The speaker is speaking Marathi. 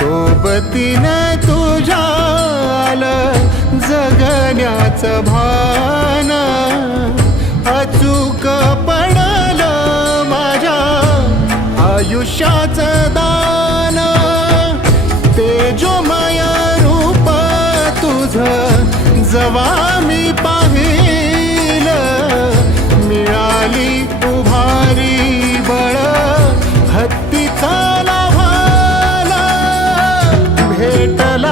सोबतीने तुझ्या आलं जगण्याचं भान, अचूक पडलं माझ्या आयुष्याचं दान। तेजोमय रूप तुझं जवा मी पाहिलं, मिळाली उभारी बळ हत्तीचा लाभाला, भेटला